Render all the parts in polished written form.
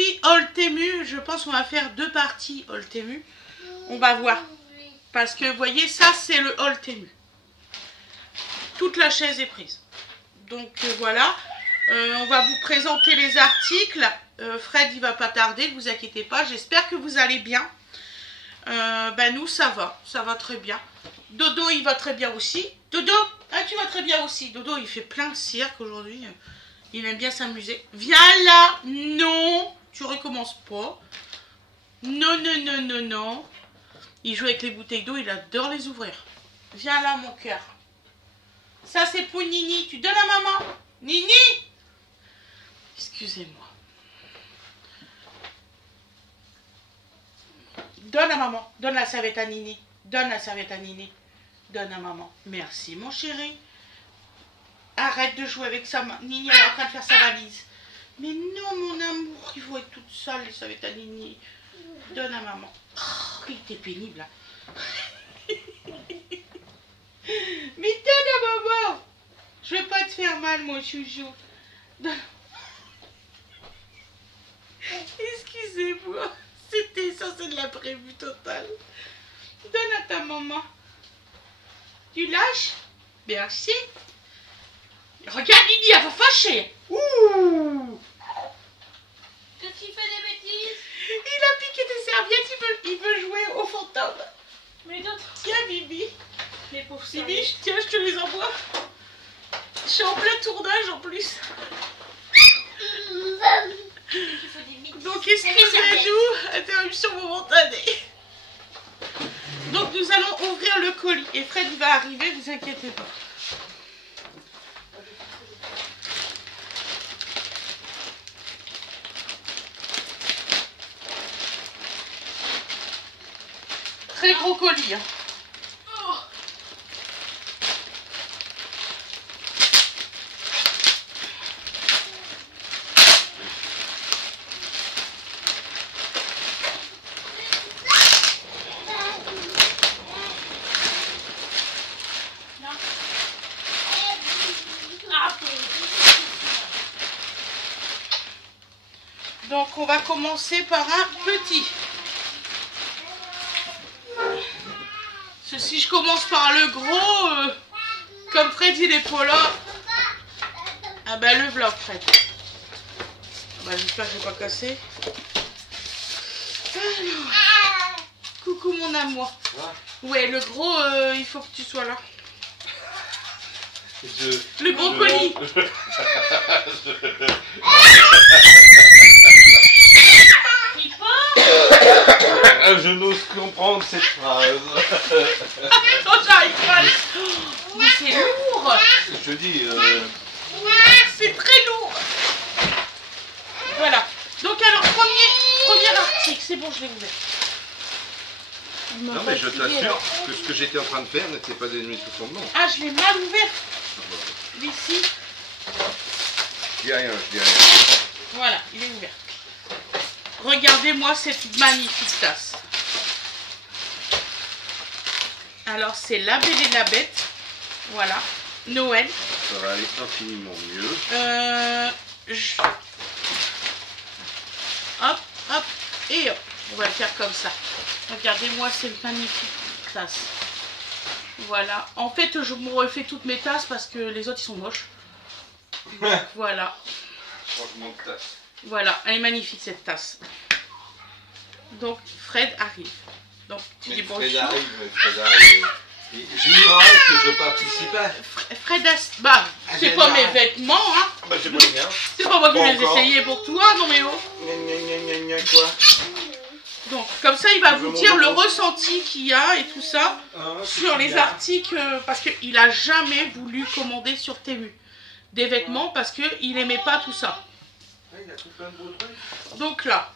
aujourd'hui, haul Temu. Je pense qu'on va faire 2 parties haul Temu. On va voir. Parce que vous voyez, ça c'est le haul Temu. Toute la chaise est prise. Donc voilà. On va vous présenter les articles. Fred, il va pas tarder, ne vous inquiétez pas. J'espère que vous allez bien. Nous, ça va très bien. Dodo, il va très bien aussi. Dodo, tu vas très bien aussi. Dodo, il fait plein de cirque aujourd'hui. Il aime bien s'amuser. Viens là. Non, tu recommences pas. Non, non, non, non, non. Il joue avec les bouteilles d'eau, il adore les ouvrir. Viens là, mon cœur. Ça, c'est pour Nini. Tu donnes à maman. Nini. Excusez-moi. Donne à maman. Donne la serviette à Nini. Donne la serviette à Nini. Donne à maman. Merci, mon chéri. Arrête de jouer avec ça. Nini, elle est en train de faire sa valise. Mais non, mon amour. Il faut être toute seule, les serviettes à Nini. Donne à maman. Oh, il était pénible, là. Mais donne à maman. Je vais pas te faire mal, mon chouchou. Excusez-moi. C'était ça, c'est de l'imprévu total. Donne à ta maman. Tu lâches? Merci. Regarde, Nini, elle va fâcher. Ouh. Qu'est-ce qu'il fait des bêtises? Il a piqué tes serviettes, il veut jouer au fantôme. Mais d'autres. Tiens, Bibi. Les pauvres Bibi, tiens, je te les envoie. Je suis en plein tournage en plus. Donc, excusez-nous, interruption momentanée. Donc, nous allons ouvrir le colis. Et Fred, il va arriver, vous inquiétez pas. Très gros colis. Hein. Donc on va commencer par un petit. Si je commence par le gros, comme Fred il est pas là, ah ben le vlog Fred. Ah ben, j'espère que je vais pas casser. Alors, coucou mon amour. Ouais, le gros, il faut que tu sois là. Le gros colis. Je n'ose comprendre cette phrase. Non, j'arrive pas. Mais c'est lourd. Je te dis. C'est très lourd. Voilà. Donc alors, premier article. C'est bon, je l'ai ouvert. Non mais je t'assure que ce que j'étais en train de faire n'était pas des nuits sous son nom. Ah, je l'ai mal ouvert. Ici. Je dis rien, je dis rien. Voilà, il est ouvert. Regardez-moi cette magnifique tasse. Alors, c'est La Belle et la Bête. Voilà. Noël. Ça va aller infiniment mieux. Hop, hop, et hop. On va le faire comme ça. Regardez-moi cette magnifique tasse. Voilà. En fait, je me refais toutes mes tasses parce que les autres, ils sont moches. Donc, voilà. Changement de tasse. Voilà. Elle est magnifique, cette tasse. Donc, Fred arrive. Donc, tu dis bonjour. Fred arrive. J'ignorais que je participais. Fred, bah, c'est pas mes vêtements, hein. Bah, c'est pas les miens. C'est pas moi qui Pas vais les encore. essayer pour toi, non mais oh. Quoi? Donc, comme ça, il va vous dire le ressenti qu'il y a et tout ça sur les articles, parce qu'il a jamais voulu commander sur Temu des vêtements parce qu'il aimait pas tout ça. Donc là,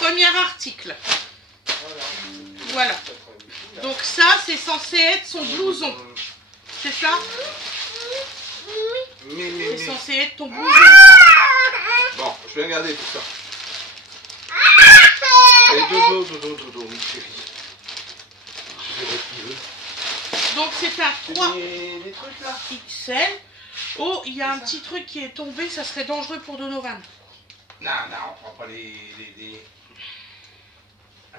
premier article. Voilà. Donc ça, c'est censé être son blouson. C'est ça? C'est censé être ton blouson, ça. Bon, je vais regarder tout ça. Et dodo, mon chéri. Je vais retrouver. Donc c'est un 3 Les trucs là. XL. Oh, il y a un petit truc qui est tombé, ça serait dangereux pour Donovan. Non, non, on prend pas les... Hein?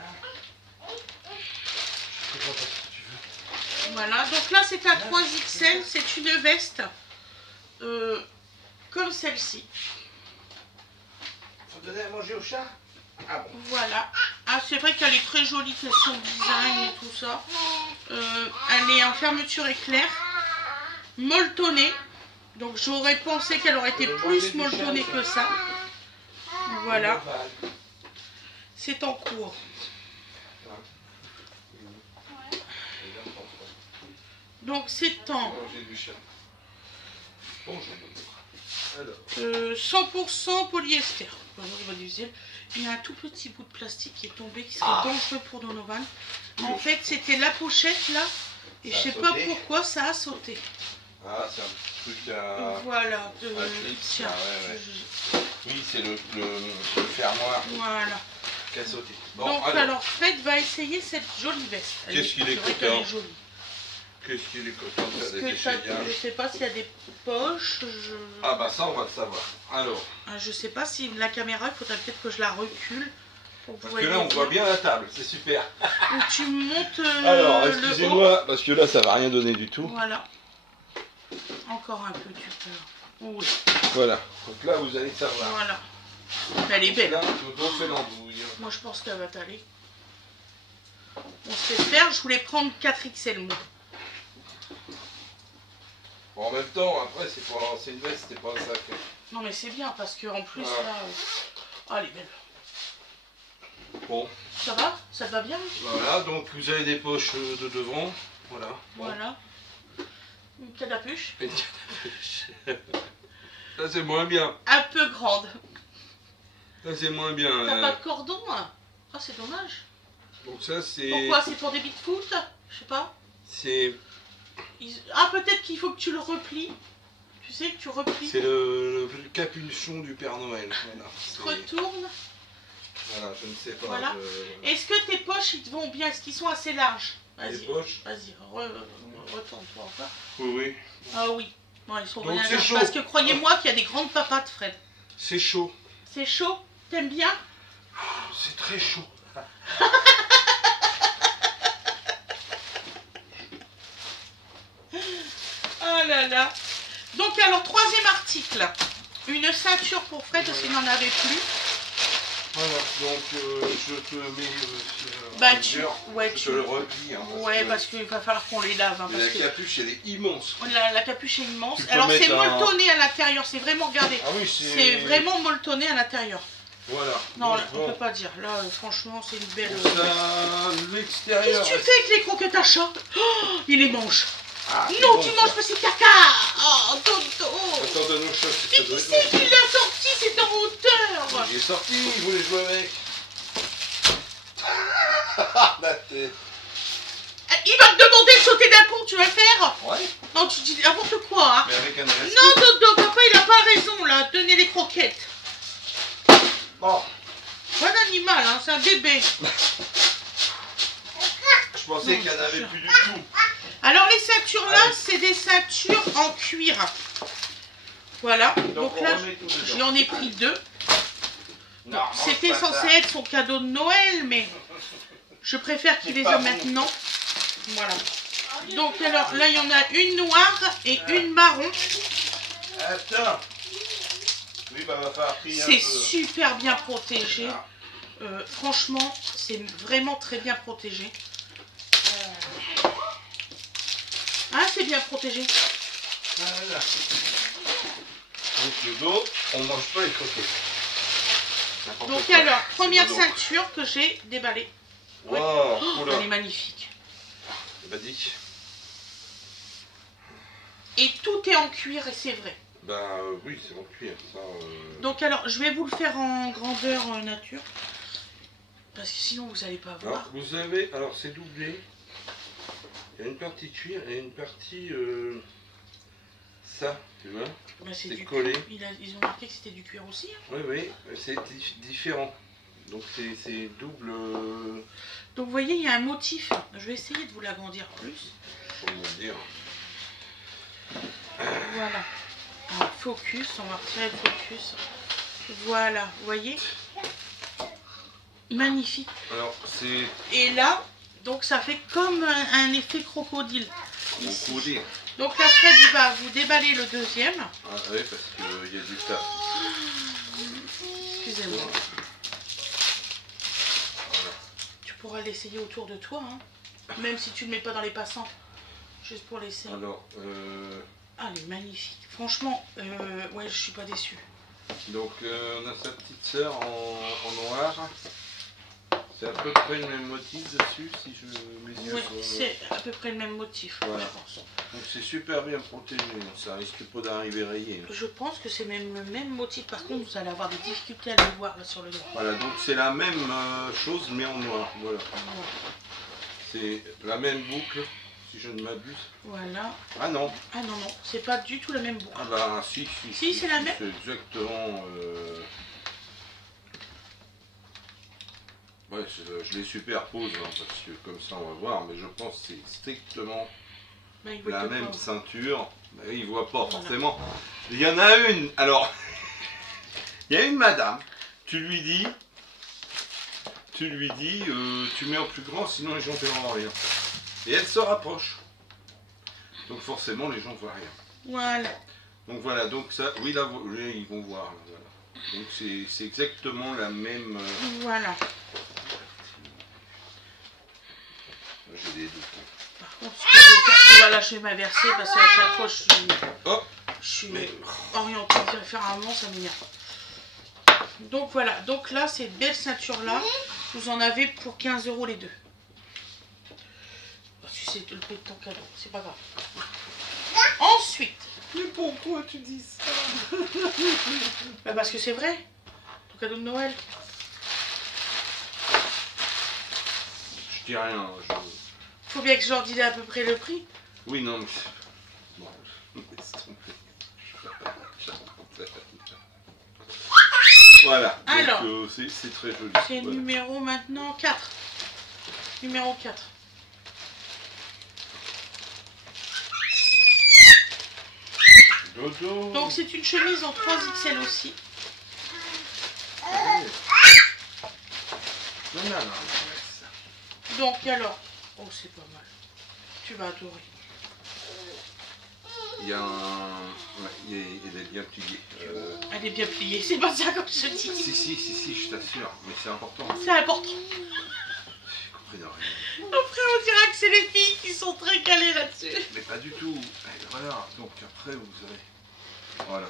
Je comprends pas ce que tu veux. Voilà, donc là c'est un 3XL, c'est une veste comme celle-ci. Faut donner à manger au chat? Ah bon. Voilà. Ah, c'est vrai qu'elle est très jolie, question design et tout ça. Elle est en fermeture éclair, molletonnée. Donc j'aurais pensé qu'elle aurait été plus molletonnée que ça. Voilà. C'est en cours. Donc c'est en 100% polyester. Il y a un tout petit bout de plastique qui est tombé, qui serait dangereux pour Donovan. En fait, c'était la pochette là, et je sais pas pourquoi ça a sauté. Ah, c'est un petit truc à... Voilà, tiens. Oui, c'est le fermoir voilà. qui a sauté. Bon, donc alors Fred va essayer cette jolie veste. Qu'est-ce qu'il est content? Qu'est-ce qu'il est content de faire des déchets? Je sais pas s'il y a des poches. Ah bah ça on va le savoir. Alors. Je sais pas si la caméra, il faudrait peut-être que je la recule. Parce que là on voit bien la table, c'est super. Ou tu montes alors excusez-moi, parce que là ça va rien donner du tout. Voilà. Encore un peu tu peux. Oui. Voilà. Donc là vous allez savoir. Voilà. Elle est belle. Là, on fait l'andouille. Moi je pense qu'elle va t'aller. On se fait faire, je voulais prendre 4XL moi. Bon, en même temps, après c'est une veste, c'est pas un sac. Non mais c'est bien parce que en plus là. Elle est belle. Bon. Ça va? Ça te va bien? Voilà, donc vous avez des poches de devant. Voilà. Bon. Voilà. Une canne à puce. Là c'est moins bien. Un peu grande. Là c'est moins bien. T'as pas de cordon hein? Ah c'est dommage. Donc ça c'est... Pourquoi? C'est pour des bits de foot? Je sais pas. C'est... Ah peut-être qu'il faut que tu le replies. Tu sais que tu replies. C'est le capuchon du Père Noël. Voilà. Retourne. Voilà, je ne sais pas. Voilà. Est-ce que tes poches ils te vont bien? Est-ce qu'ils sont assez larges? Les poches? Vas-y, retourne-toi encore. Oui, oui. Ah oui. Bon, ils sont donc bien c'est larges. chaud. Parce que croyez-moi qu'il y a des grandes papates, Fred. C'est chaud. C'est chaud? T'aimes bien? C'est très chaud. Oh là là. Donc alors, troisième article. Une ceinture pour Fred parce qu'il n'en avait plus. Voilà, donc je te mets je te le replie. Hein, parce qu'il va falloir qu'on les lave. Hein, parce que... capuche, elle est immense. La capuche est immense. Alors c'est molletonné à l'intérieur, c'est vraiment, regardez. Ah oui, c'est vraiment molletonné à l'intérieur. Voilà. Non, donc, là, on peut pas dire. Là, franchement, c'est une belle... l'extérieur... Qu'est-ce que tu fais avec les croquettes à chat? Oh, il les mange. Ah, non, bon, tu manges pas ces caca. Oh, Toto. Attends, donne-nous le chat. Mais qui c'est qui l'a sorti? C'est en hauteur. Il est sorti, il voulait jouer avec. La tête. Il va te demander de sauter d'un pont, tu vas le faire? Ouais. Non, tu dis n'importe quoi. Hein. Mais avec un élastique. Non, Dodo, papa, il a pas raison, là. Donnez les croquettes. Bon. Pas d'animal, hein, c'est un bébé. Je pensais qu'il n'y en avait plus du tout. Alors, les ceintures là, c'est des ceintures en cuir. Voilà. Donc là, j'en ai pris 2. C'était censé être son cadeau de Noël, mais je préfère qu'il les ait maintenant. Voilà. Donc alors là, il y en a une noire et une marron. Attends. Oui, bah, va falloir prier un peu. C'est super bien protégé. Franchement, c'est vraiment très bien protégé. Ah, c'est bien protégé. Voilà. Donc le dos, on ne mange pas les croquettes. Donc alors, première ceinture que j'ai déballée. Wow, oh, elle est magnifique. C'est basique. Et tout est en cuir et c'est vrai. Bah oui, c'est en cuir. Ça, Donc alors, je vais vous le faire en grandeur nature. Parce que sinon, vous n'allez pas voir. Alors, vous avez, alors c'est doublé. Il y a une partie cuir et une partie ça, tu vois. Bah, c'est collé. Ils ont marqué que c'était du cuir aussi. Hein. Oui, oui, c'est différent. Donc c'est double. Donc vous voyez, il y a un motif. Je vais essayer de vous l'agrandir plus. Pour me dire. Voilà. Alors, focus, on va retirer le focus. Voilà, vous voyez? Magnifique. Alors, c'est Et là, donc ça fait comme un effet crocodile. Ici. crocodile. Donc la Fred, il va vous déballer le deuxième. Ah oui, parce qu'il y a du taf. Excusez-moi. Voilà. Tu pourras l'essayer autour de toi, hein. Même si tu ne le mets pas dans les passants. Juste pour l'essayer. Alors, Ah, elle est magnifique. Franchement, ouais, je suis pas déçue. donc on a sa petite sœur en noir. C'est à peu près le même motif dessus, si mes yeux Ouais, sont... c'est à peu près le même motif, Voilà. je pense. Donc c'est super bien protégé, ça risque pas d'arriver rayé. Je pense que c'est même le même motif. Par contre, vous allez avoir des difficultés à le voir là sur le noir. Voilà, donc c'est la même chose mais en noir. Voilà. Voilà. C'est la même boucle, si je ne m'abuse. Voilà. Ah non, Ah non, non, c'est pas du tout la même boucle. ah bah si, Si, c'est la même. C'est exactement... Ouais, je les superpose, hein, parce que comme ça on va voir, mais je pense que c'est strictement Bah, il voit la que même pas. ceinture. Bah, il voit pas Voilà. forcément. Il y en a une, alors, il y a une madame, tu lui dis, tu mets en plus grand, sinon les gens ne verront rien. Et elle se rapproche. Donc forcément les gens ne voient rien. Voilà. Donc voilà, donc ça, oui, là, ils vont voir. Là, voilà. Donc c'est exactement la même... Voilà. J'ai des doutes. Par contre, ce que je vais faire, voilà, je vais m'inverser parce qu'à chaque fois, Oh, je suis mais... orientée différemment, ça m'énerve. Donc voilà, donc là, ces belles ceintures-là, vous en avez pour 15 € les deux. Tu sais le prix de ton cadeau, c'est pas grave. Ensuite, Mais pourquoi tu dis ça? bah parce que c'est vrai, ton cadeau de Noël. Je dis rien. Faut bien que je leur dise à peu près le prix. Oui, non, mais... Bon, laisse tomber. Voilà, Alors. donc c'est très joli. C'est Voilà. numéro maintenant 4. Numéro 4. Dodo. Donc c'est une chemise en 3 XL aussi. Ouais. Non, non, non, laisse. Donc alors, oh c'est pas mal. Tu vas adorer. Il y a un... Ouais, il est bien plié. Elle est bien pliée, c'est pas ça comme je dis. Si, je t'assure, mais c'est important. C'est important. J'ai compris de rien. Après on dira que c'est les filles qui sont très calées là-dessus. Mais pas du tout. Et voilà, donc après vous avez... Voilà.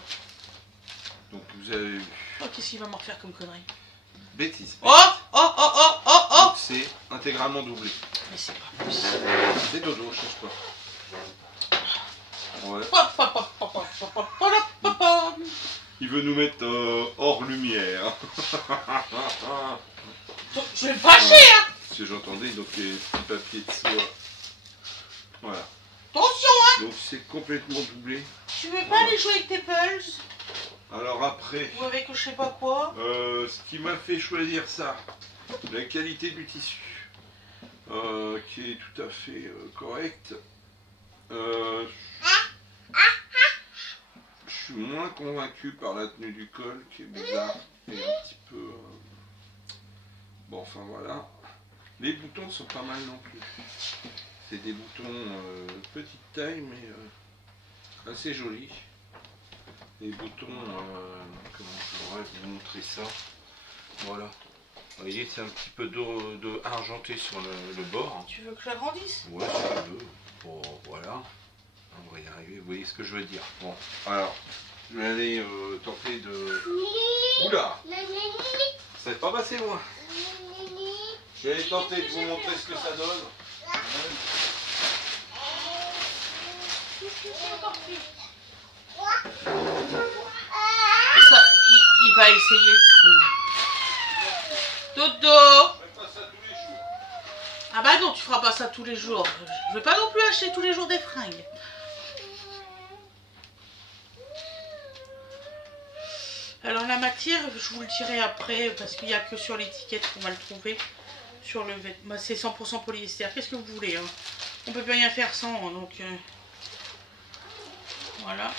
Donc vous avez... Oh qu'est-ce qu'il va m'en refaire comme connerie. Bêtise. Oh oh oh oh oh oh. Donc c'est intégralement doublé. Mais c'est pas possible. C'est dodo, je cherche pas. Ouais. Il veut nous mettre hors lumière. Je vais me fâcher hein. Si j'entendais, donc les petits papiers de soie. Voilà. Attention hein. Donc c'est complètement doublé. Tu veux pas aller jouer avec tes pulses Alors après, ou avec je sais pas quoi. ce qui m'a fait choisir ça, la qualité du tissu, qui est tout à fait correcte. Je suis moins convaincu par la tenue du col qui est bizarre et un petit peu... Bon, enfin voilà. Les boutons sont pas mal non plus. C'est des boutons petite taille mais assez jolis. Les boutons, comment je pourrais vous montrer ça? Voilà. Vous voyez, c'est un petit peu de argenté sur le bord. Tu veux que j'agrandisse? Ouais, si tu veux. Bon, voilà. On va y arriver, vous voyez ce que je veux dire. Bon, alors, je vais aller tenter de... Oula! Ça n'est pas passé loin. Je vais aller tenter de vous montrer ce que ça donne. Ça, il va essayer tout. Dodo! Ah bah non, tu feras pas ça tous les jours. Je vais pas non plus acheter tous les jours des fringues. Alors la matière, je vous le dirai après parce qu'il n'y a que sur l'étiquette qu'on va le trouver. Sur le vêtement, c'est 100% polyester. Qu'est-ce que vous voulez hein? On peut pas rien faire sans, donc voilà.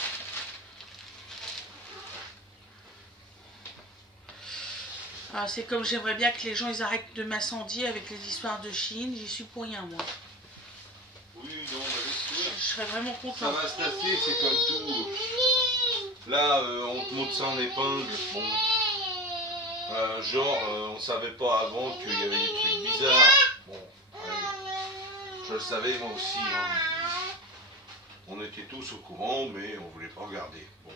Ah, c'est comme j'aimerais bien que les gens ils arrêtent de m'incendier avec les histoires de Chine. J'y suis pour rien, moi. Oui, non, bah, Je serais vraiment ça content. va se tasser, c'est comme tout. Là, on te montre ça en épingle. Bon. On savait pas avant qu'il y avait des trucs bizarres. Bon, allez. Je le savais moi aussi. Hein. On était tous au courant, mais on voulait pas regarder. Bon.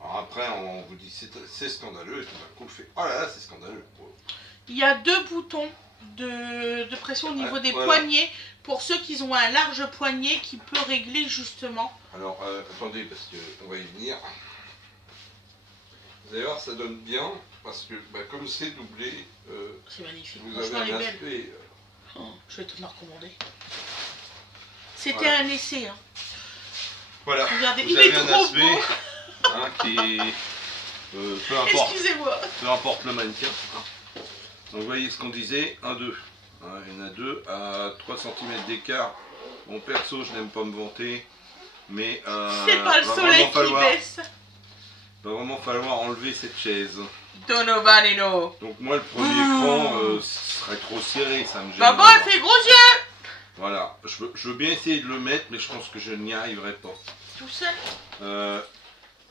Alors après, on vous dit c'est scandaleux, et tout d'un coup, on fait oh là là, c'est scandaleux. Bon. Il y a 2 boutons de pression au niveau des voilà. poignets pour ceux qui ont un large poignet qui peut régler justement. Alors, attendez, parce qu'on va y venir. D'ailleurs, ça donne bien, parce que bah, comme c'est doublé, C'est magnifique. vous avez Franchement, elle un est belle. aspect. Oh, je vais te la recommander. C'était Voilà. un essai. Hein. Voilà, Regardez, vous il avez est un trop aspect beau. hein, qui est. Excusez-moi. Peu importe le mannequin. Hein. Donc, vous voyez ce qu'on disait 1, 2. Hein, il y en a 2 à 3 cm d'écart. Bon, perso, je n'aime pas me vanter, mais. C'est pas le soleil qui baisse. Il va vraiment falloir enlever cette chaise. Donovanino. Donc moi le premier écran ce serait trop serré, ça me gêne. Maman, elle fait gros yeux. Voilà, je veux bien essayer de le mettre, mais je pense que je n'y arriverai pas. Tout seul.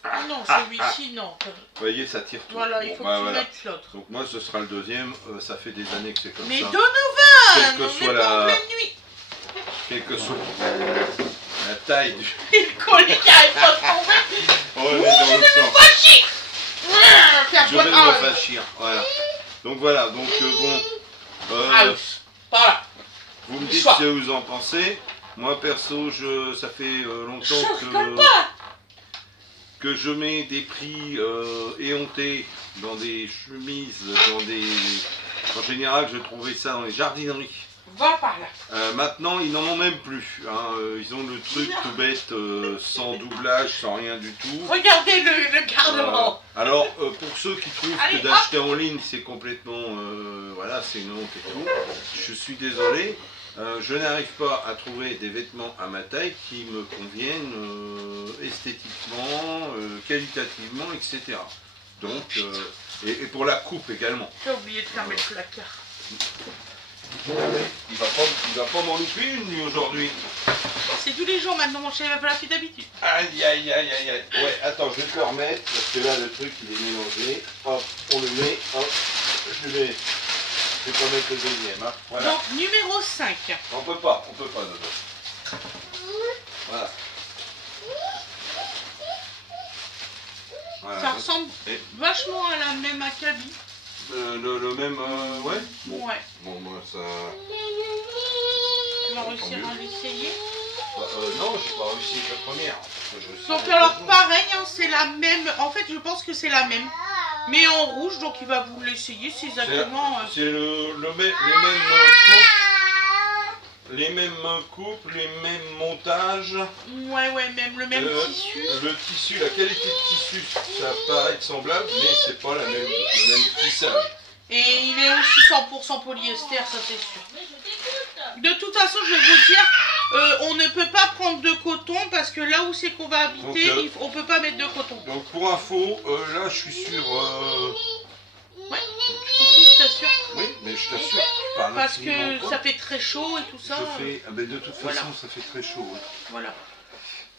Ah Non, celui-ci, non. Vous voyez, ça tire tout. Voilà, il faut que tu mettes l'autre. Donc moi ce sera le deuxième, ça fait des années que c'est comme Mais ça. Donovan, Quelle que on soit est pas en la... pleine nuit. Quelle que soit la taille du... Le colis qui arrive pas de tomber. On est dans l'autre sens. Pas chier. Je vais me faire chier, voilà. Donc voilà, donc bon... Voilà. Vous me dites ce que vous en pensez. Moi perso, ça fait longtemps que je mets des prix éhontés dans des chemises, En général, je trouvais ça dans les jardineries. Va par là. Maintenant, ils n'en ont même plus. Hein. Ils ont le truc tout bête, sans doublage, sans rien du tout. Regardez le garde-robe. Alors, pour ceux qui trouvent que d'acheter en ligne, c'est complètement... voilà, c'est une honte et tout. Je suis désolé. Je n'arrive pas à trouver des vêtements à ma taille qui me conviennent esthétiquement, qualitativement, etc. Donc, et pour la coupe également. J'ai oublié de fermer le placard. Il va pas m'en louper une lui aujourd'hui. C'est tous les jours maintenant, mon cher, il va falloir plus d'habitude. Aïe aïe aïe aïe aïe. Ouais, attends, je vais te le remettre parce que là le truc il est mélangé. Hop, on le met, hop, je le mets. Je vais pas mettre le deuxième. Hein. Voilà. Donc, numéro 5. On peut pas, Dodo. Voilà. Voilà. Ça ressemble vachement à la même acabit. Le même, ouais. Bon. Ouais. Bon, moi ça. Tu vas réussir à l'essayer. Non, j'ai pas réussi avec la première. Donc alors pareil, hein, c'est la même. En fait, je pense que c'est la même. Mais en rouge, donc il va vous l'essayer, c'est exactement... C'est les mêmes coupes, les mêmes montages. Ouais, même le même tissu. Le tissu, la qualité de tissu, ça paraît être semblable, mais c'est pas le même tissage. Et il est aussi 100% polyester, ça c'est sûr. De toute façon, je vais vous dire, on ne peut pas prendre de coton parce que là où c'est qu'on va habiter, donc, on peut pas mettre de coton. Donc pour info, là je suis sur... Ouais, si, je t'assure. Oui, mais je t'assure. Parce que ça fait très chaud et tout ça. De toute façon, ça fait très chaud. Ouais. Voilà.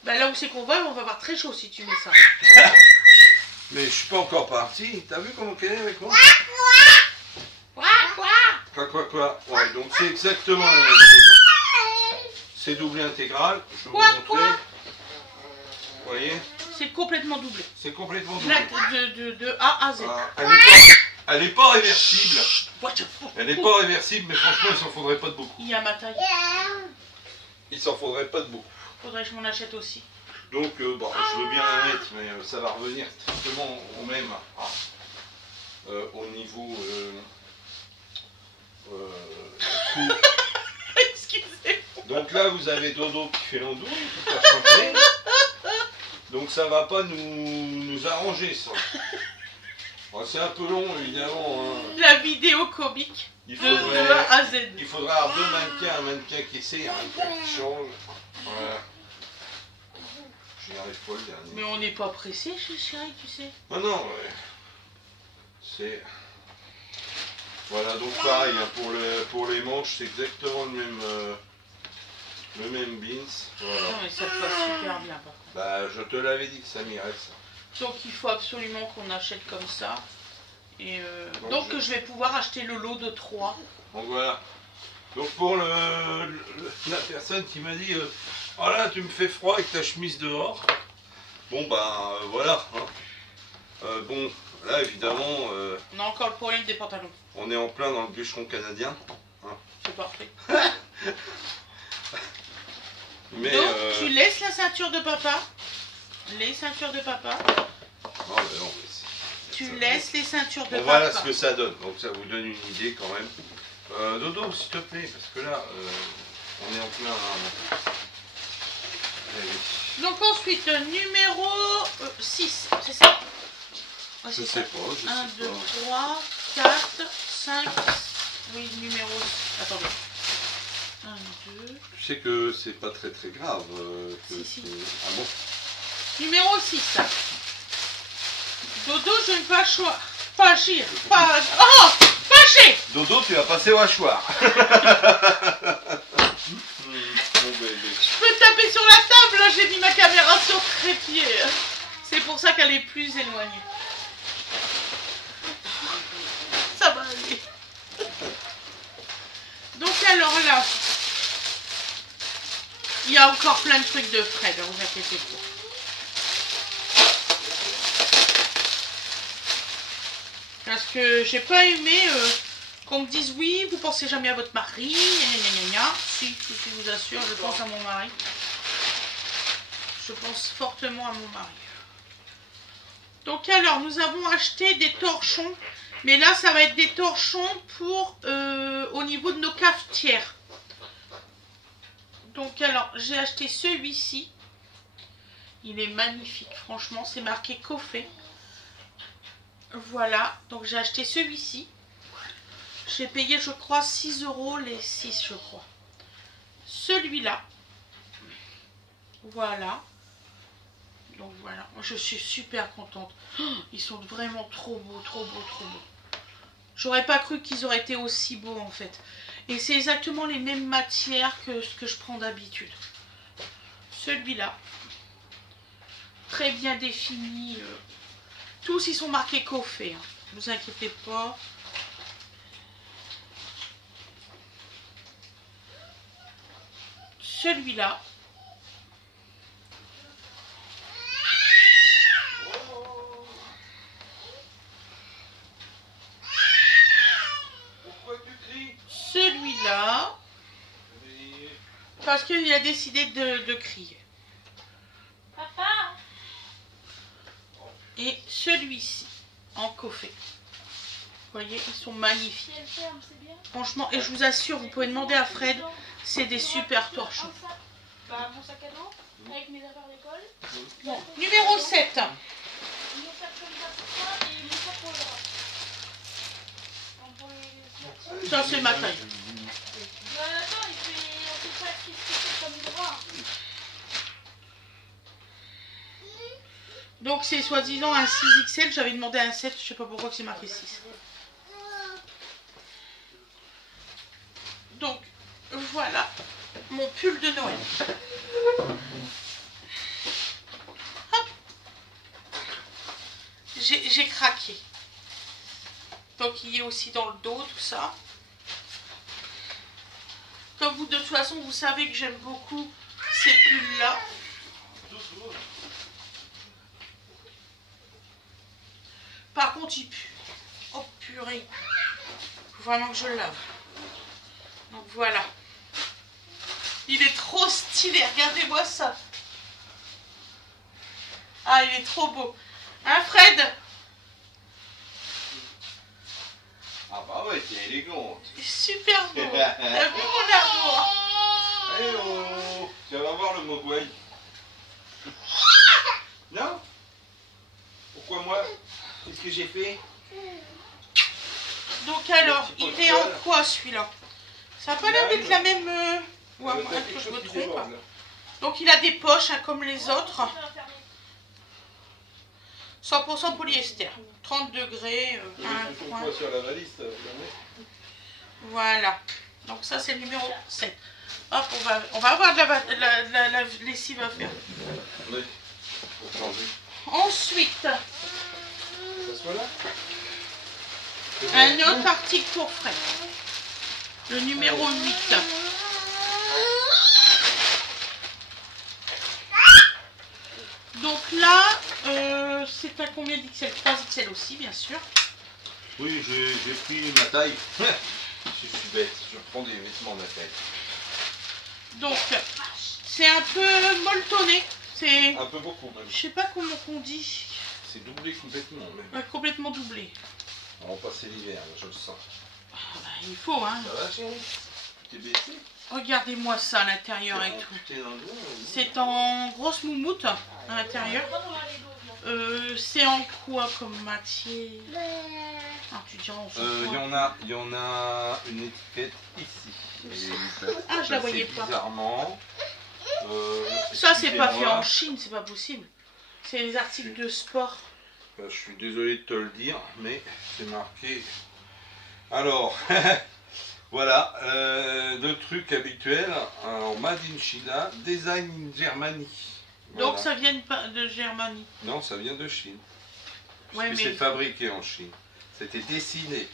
Bah, là où c'est qu'on va avoir très chaud si tu mets ça. Mais je suis pas encore parti. T'as vu comment qu'elle est avec moi? Quoi. Ouais, donc c'est exactement la même chose. C'est doublé intégral. Je vais vous montrer. Vous voyez? C'est complètement doublé. C'est complètement doublé. De A à Z. Elle n'est pas réversible. Elle n'est pas réversible, mais franchement, il s'en faudrait pas de beaucoup. Il y a ma taille. Il s'en faudrait pas de beaucoup. Faudrait que je m'en achète aussi. Donc, bon, je veux bien la mettre, mais ça va revenir strictement au même. Au niveau coût. Excusez-moi. Donc là, vous avez Dodo qui fait l'andouille, qui va changer. Donc ça va pas nous arranger, ça. Bon, c'est un peu long, évidemment. Hein. La vidéo comique de A à Z. Il faudra avoir deux mannequins, un mannequin qui essaie, un mannequin qui change. Voilà. J'y arrive pas le dernier. Mais on n'est pas pressé, chérie, tu sais. Non, ouais. C'est... Voilà, donc pareil, hein, pour les manches, c'est exactement le même beans. Voilà. Non, mais ça te va super bien. Par contre. Bah, je te l'avais dit que ça m'irait ça. Donc il faut absolument qu'on achète comme ça. Et Bon, donc je vais pouvoir acheter le lot de 3. Donc voilà. Donc pour la personne qui m'a dit oh là tu me fais froid avec ta chemise dehors. Bon bah voilà. Hein. Bon là évidemment On a encore le problème des pantalons. on est en plein dans le bûcheron canadien. Hein. C'est parfait. Mais Donc tu laisses la ceinture de papa. Les ceintures de papa. non, mais non, mais Tu laisses les ceintures de bon, papa. voilà ce que ça donne. Donc ça vous donne une idée quand même. Dodo s'il te plaît parce que là on est en plein. Allez. Donc ensuite, numéro 6, c'est ça? Ouais, Je c'est sais ça. pas, je 1, sais 2, pas. 3, 4, 5, oui, numéro... Attendez. 1, 2... Tu sais que c'est pas très grave. Que Si. Ah bon? Numéro 6. Dodo, je ne pas choix. Pas agir. Pas... Oh! Fâché! Dodo, tu vas passer au hachoir. Mon bébé. Je peux taper sur la table, là, j'ai mis ma caméra sur trépied. C'est pour ça qu'elle est plus éloignée. Ça va aller. Donc alors là, il y a encore plein de trucs de Fred, vous inquiétez pas. Parce que j'ai pas aimé qu'on me dise oui, vous pensez jamais à votre mari, gna gna gna. Si, je vous assure, je pense à mon mari. Je pense fortement à mon mari. Donc alors, nous avons acheté des torchons. Mais là, ça va être des torchons pour au niveau de nos cafetières. Donc alors, j'ai acheté celui-ci. Il est magnifique, franchement. C'est marqué Coffee. Voilà, donc j'ai acheté celui-ci. J'ai payé, je crois, 6 € les 6, je crois. Celui-là. Voilà. Donc voilà, je suis super contente. Oh, ils sont vraiment trop beaux, trop beaux, trop beaux. J'aurais pas cru qu'ils auraient été aussi beaux en fait. Et c'est exactement les mêmes matières que ce que je prends d'habitude. Celui-là. Très bien défini. Tous ils sont marqués Coffee. Hein. Ne vous inquiétez pas. Celui-là. Celui-là, parce qu'il a décidé de crier. Papa. Et celui-ci, en Coffee. Vous voyez, ils sont magnifiques. Si elle ferme, c'est bien. Franchement, et je vous assure, vous pouvez demander à Fred, c'est des super torchons. Bah, mon sac à dos, avec mes affaires d'école. Bon, numéro 7. Mon sac comme ça pour ça et mon sac pour le drap. Pour les... Ça, c'est ma taille. Attends, il fait... On fait pas ce qu'il fait comme le drap. Donc, c'est soi-disant un 6XL. J'avais demandé un 7. Je sais pas pourquoi c'est marqué 6. Donc, voilà mon pull de Noël. Hop. J'ai craqué. Donc, il est aussi dans le dos, tout ça. Comme vous, de toute façon, vous savez que j'aime beaucoup ces pulls-là. Par contre, il pue. Oh purée. Faut vraiment que je le lave. Donc voilà. Il est trop stylé. Regardez-moi ça. Ah, il est trop beau. Hein, Fred? Ah bah ouais, t'es élégante. Il est super beau. T'as vu mon amour? Eh oh, tu vas voir le mogwai. Non? Pourquoi moi? Qu'est-ce que j'ai fait? Donc alors, il est en quoi celui-là? Ça n'a pas l'air d'être la même... Ouais, T'as est-ce quelque que je chose me qui trompe? déborde, là. Donc il a des poches hein, comme les autres. 100% polyester. 30 degrés, Tu un ton point. poids sur la valise, Voilà. Donc ça c'est le numéro 7. Hop, on va avoir de la lessive à faire. Oui, pour changer. Ensuite, Ça soit là. un autre article pour Fred. Le numéro 8. Donc là, c'est à combien d'XL? 3 XL aussi, bien sûr. Oui, j'ai pris ma taille. Je suis bête, je prends des vêtements de ma taille. Donc, c'est un peu molletonné. C'est, Un peu beaucoup même. je sais pas comment on dit. C'est doublé complètement même. Ouais, complètement doublé. On va passer l'hiver, là, je le sens. Ah bah, il faut, hein. Ça va chérie? Tu t'es baissé? Regardez-moi ça à l'intérieur et tout. T'es dans le dos, C'est en grosse moumoute à l'intérieur. C'est en quoi comme matière? Ah, tu diras, on s'en fout. Il y en a une étiquette ici. Ah, je la voyais pas. Bizarrement. Ça, c'est pas fait excusez-moi. en Chine, c'est pas possible. C'est les articles de sport. Je suis désolé de te le dire, mais c'est marqué. Alors, voilà, le truc habituel, en Made in China, Design in Germany. Donc Voilà. ça vient de Germanie. Non, ça vient de Chine. Ouais, Parce que mais- c'est fabriqué en Chine. C'était dessiné.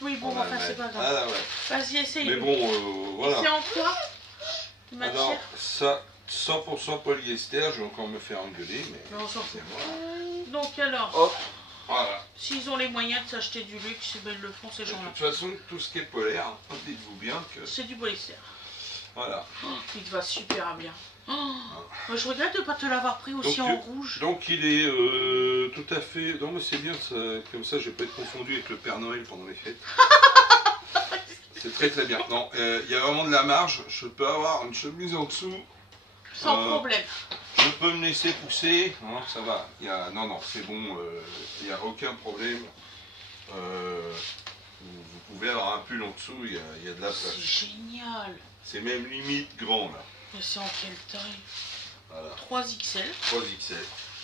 Oui, bon, en enfin, Allemagne. c'est pas grave. Ah, là, ouais. Vas-y, essaye. Mais bon, Et c'est voilà. en quoi? Matière? Alors, ça, 100% polyester, je vais encore me faire engueuler, mais Mais on s'en fout. c'est moi. Donc alors, Hop, voilà. s'ils ont les moyens de s'acheter du luxe, ben, ils le font ces De gens-là. toute façon, tout ce qui est polaire, dites-vous bien que... C'est du polyester. Voilà. Il te va super bien. Oh, moi, je regrette de ne pas te l'avoir pris aussi Donc, en rouge. Donc il est tout à fait... Non mais c'est bien, ça, comme ça je vais pas être confondu avec le Père Noël pendant les fêtes. C'est très très bien. Non, il y a vraiment de la marge, je peux avoir une chemise en dessous. Sans problème. Je peux me laisser pousser, hein, ça va. Non, non, c'est bon, il n'y a aucun problème. Vous pouvez avoir un pull en dessous, il y a de la C'est place. génial. C'est même limite grand là. Mais c'est en quelle taille? Voilà, 3 XL. 3 XL.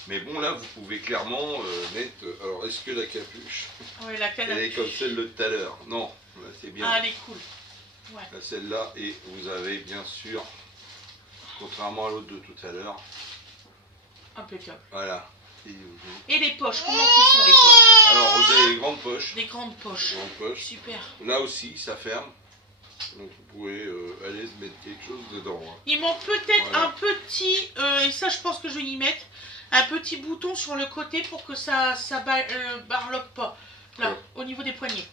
Mais bon là vous pouvez clairement mettre... alors est-ce que la capuche, Ouais, la canne. elle est comme celle de tout à l'heure? Non, là, c'est bien. Ah, elle est cool. Ouais. Là, celle-là, et vous avez bien sûr, contrairement à l'autre de tout à l'heure, Impeccable. voilà. Et les poches, comment qui sont les poches? Alors vous avez les grandes poches. Des grandes poches. Grandes poches. Super. Là aussi, ça ferme. Donc vous pouvez aller mettre quelque chose dedans. Hein. Il manque peut-être Voilà. un petit, et ça je pense que je vais y mettre, un petit bouton sur le côté pour que ça barloque pas. Là, Ouais. au niveau des poignets.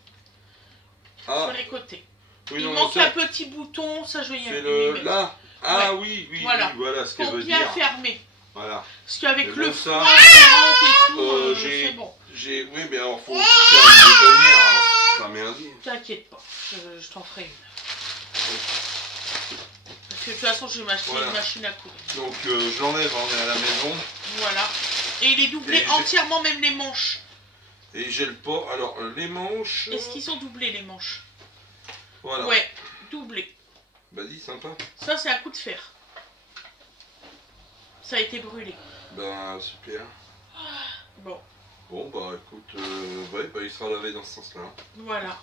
Ah, Sur les côtés. oui, Il non, manque mais ça, un petit bouton, ça je vais y c'est mettre. le... Là. Ah Ouais. oui, oui, Voilà. oui, voilà ce qu'elle Pour veut bien dire. fermer. Voilà. Parce qu'avec Mais le bon, froid, ça, ça rentre et tout, j'ai- c'est bon. Oui, mais alors faut aussi faire une boutonnière. Alors, c'est pas merdier. T'inquiète pas, je t'en ferai une. Parce que de toute façon, je vais m'acheter Voilà. une machine à coudre. Donc je l'enlève, on est à la maison. Voilà. Et il est doublé Et j'ai- entièrement, même les manches. Et j'ai le pas. Alors les manches. Est-ce qu'ils sont doublés, les manches? Voilà. Ouais, doublés. Bah dis, sympa. Ça, c'est un coup de fer. Ça a été brûlé. Ben super. Bon, Bon bah écoute, ouais, bah, il sera lavé dans ce sens-là. voilà.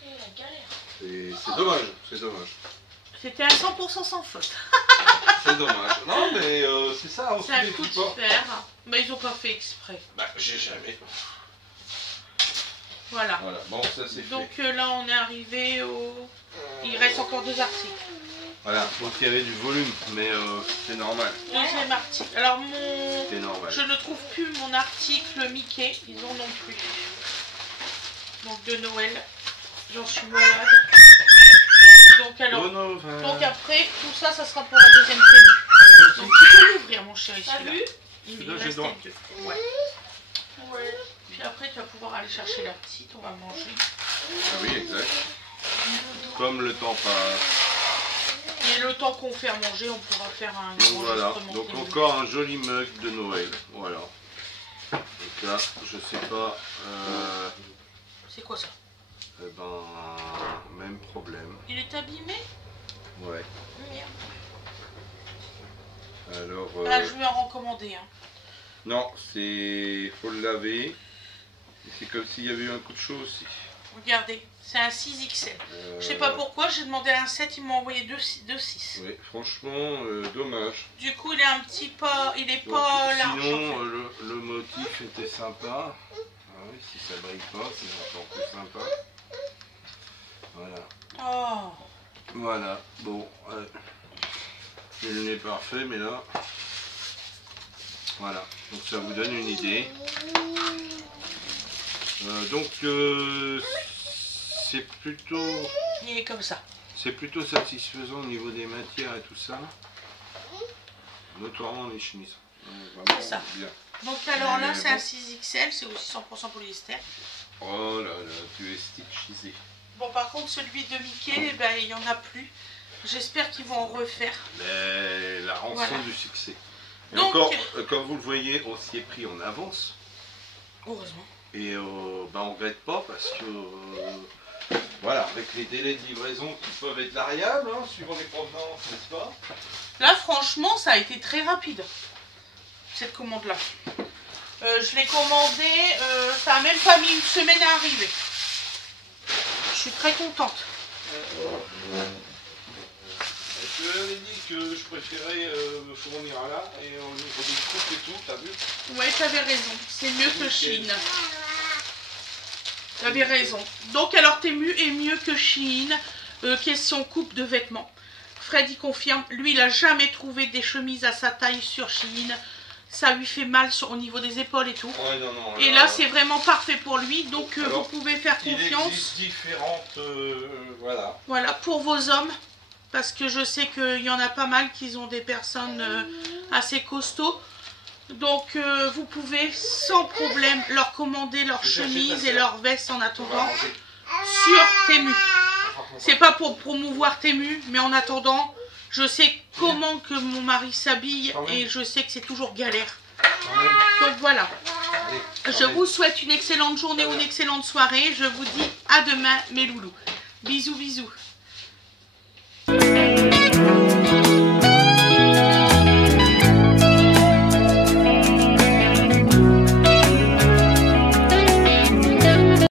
C'est la galère. C'est dommage, c'est dommage. C'était à 100% sans faute. C'est dommage. Non mais c'est ça, on C'est un se coup méfie de pas. fer. Mais ils ont pas fait exprès. Bah j'ai jamais. Voilà. Voilà, bon ça c'est fait. Donc là, on est arrivé au... Il reste encore 2 articles. Voilà, faut qu'il y avait du volume, mais c'est normal. Deuxième article. Alors, mon... C'est normal. Je ne trouve plus mon article Mickey. Ils en ont plus. Donc, de Noël. J'en suis malade. Donc, alors... Oh non, enfin, Donc, après, tout ça, ça sera pour la deuxième série. Donc, tu peux l'ouvrir, mon chéri, T'as celui-là. vu? Il Celui-là, me j'ai reste droit. 2. Ouais. Ouais. Puis après, tu vas pouvoir aller chercher la petite. On va manger. Ah oui, exact. Comme le temps passe. Et le temps qu'on fait à manger, on pourra faire un Donc voilà, enregistrement donc télé. encore un joli mug de Noël. Voilà. Donc là, je sais pas. C'est quoi ça? Eh ben, même problème. Il est abîmé? Ouais. Merde. Alors, Ah, je vais en recommander un. Non, faut le laver. C'est comme s'il y avait eu un coup de chaud aussi. Regardez, c'est un 6XL. Je sais pas pourquoi, j'ai demandé un 7, ils m'ont envoyé 2 6. Oui, franchement, dommage. Du coup, il est un petit pas, il est Donc, pas large. sinon, en fait. le motif était sympa. Ah oui, si ça brille pas, c'est encore plus sympa. Voilà. Oh, Voilà, bon, il n'est parfait, mais là, voilà, donc ça vous donne une idée. C'est il est comme ça. plutôt satisfaisant au niveau des matières et tout ça, notamment les chemises. Vraiment C'est ça. bien. Donc alors là, Mais c'est bon. un 6XL, c'est aussi 100% polyester. Oh là là, tu es stitchisé. Bon, par contre, celui de Mickey, eh ben, il n'y en a plus. J'espère qu'ils vont en refaire. Mais la rançon Voilà. du succès. Et Donc, encore, comme vous le voyez, on s'y est pris en avance. heureusement. Et on regrette pas parce que voilà, avec les délais de livraison qui peuvent être variables, hein, suivant les provenances, n'est-ce pas? Là, franchement, ça a été très rapide, cette commande-là. Je l'ai commandé, ça a même pas mis une semaine à arriver. Je suis très contente. Je te l'avais dit que je préférais me fournir là et on livre des coupes et tout, t'as vu? Ouais, t'avais raison. C'est mieux que Shein. T'avais raison. Donc, alors, Temu est mieux que Shein. Question coupe de vêtements. Freddy confirme. Lui, il a jamais trouvé des chemises à sa taille sur Shein. Ça lui fait mal au niveau des épaules et tout. Ouais, non, Et là, c'est vraiment parfait pour lui. Donc, alors, vous pouvez faire il confiance. existe différentes, voilà. Voilà, pour vos hommes. Parce que je sais qu'il y en a pas mal qui ont des personnes assez costauds. Donc, vous pouvez sans problème leur commander leurs chemises et leurs vestes en attendant sur Temu. C'est pas pour promouvoir Temu, mais en attendant, je sais comment que mon mari s'habille et je sais que c'est toujours galère. Donc voilà. Je vous souhaite une excellente journée ou une excellente soirée. Je vous dis à demain, mes loulous. Bisous, bisous.